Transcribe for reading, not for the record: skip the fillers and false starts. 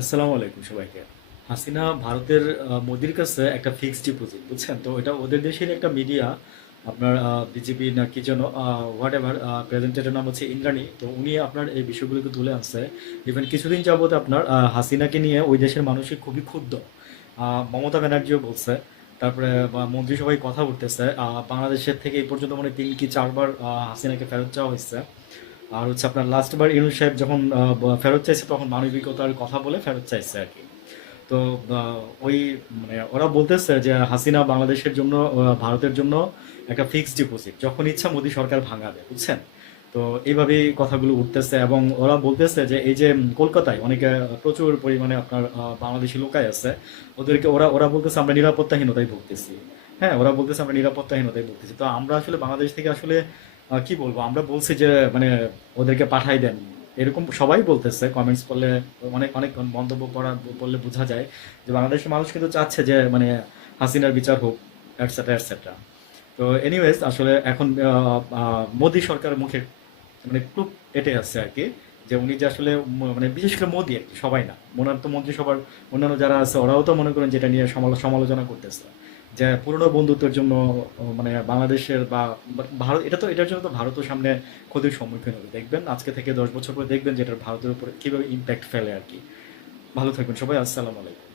আসসালামু আলাইকুম সবাইকে। হাসিনা ভারতের মোদির কাছে একটা ফিক্সড ডিপোজিট, বুঝছেন? তো এটা ওদের দেশের একটা মিডিয়া, আপনার বিজেপি না কি যেন, হোয়াট এভার, প্রেজেন্টেটের নাম হচ্ছে ইন্দ্রাণী। তো উনি আপনার এই বিষয়গুলোকে তুলে আনছে। ইভেন কিছুদিন যাবত আপনার হাসিনাকে নিয়ে ওই দেশের মানুষই খুবই ক্ষুব্ধ। মমতা ব্যানার্জিও বলছে। তারপরে মন্ত্রিসভায় কথা উঠতেছে, বাংলাদেশের থেকে এই পর্যন্ত মানে 3 কি 4 বার হাসিনাকে ফেরত চাওয়া হয়েছে। আর হচ্ছে আপনার লাস্ট বার ইউনূস সাহেব যখন ফেরত চাইছে, তখন মানবিকতার কথা বলে ফেরত চাইছে আর কি। তো ওই মানে ওরা বলতেছে যে হাসিনা বাংলাদেশের জন্য, ভারতের জন্য একটা ফিক্সড ডিপোজিট, যখন ইচ্ছা মোদী সরকার ভাঙাবে, বুঝছেন? তো এইভাবেই কথাগুলো উঠতেছে, এবং ওরা বলতেছে যে এই যে কলকাতায় অনেকে প্রচুর পরিমাণে আপনার বাংলাদেশি লোকাই আছে, ওদেরকে ওরা ওরা বলতেছে আমরা নিরাপত্তাহীনতায় ভুগতেছি। হ্যাঁ, ওরা বলতেছে আমরা নিরাপত্তাহীনতায় ভুগতেছি। তো আমরা আসলে বাংলাদেশ থেকে আসলে কি বলবো, আমরা বলছি যে মানে ওদেরকে পাঠাই দেন, এরকম সবাই বলতেছে। কমেন্টস করলে অনেক অনেক মন্তব্য করা বললে বোঝা যায় যে বাংলাদেশের মানুষ কিন্তু চাচ্ছে যে মানে হাসিনার বিচার হোক, এটসেট্রা এটসেট্রা। তো এনিওয়েজ আসলে এখন মোদী সরকারের মুখে মানে খুব এটাই আছে আর কি, যে উনি যে আসলে মানে বিশেষ করে মোদী আর কি, সবাই না, ওনার তো মন্ত্রিসভার অন্যান্য যারা আছে ওরাও তো মনে করেন যেটা নিয়ে সমালোচনা করতেছে, যে পুরনো বন্ধুত্বের জন্য মানে বাংলাদেশের বা ভারত, এটা তো এটার জন্য তো ভারতের সামনে ক্ষতির সম্মুখীন হবে। দেখবেন আজকে থেকে 10 বছর পরে দেখবেন যে এটার ভারতের উপর কিভাবে ইম্প্যাক্ট ফেলে আর কি। ভালো থাকবেন সবাই, আসসালামু আলাইকুম।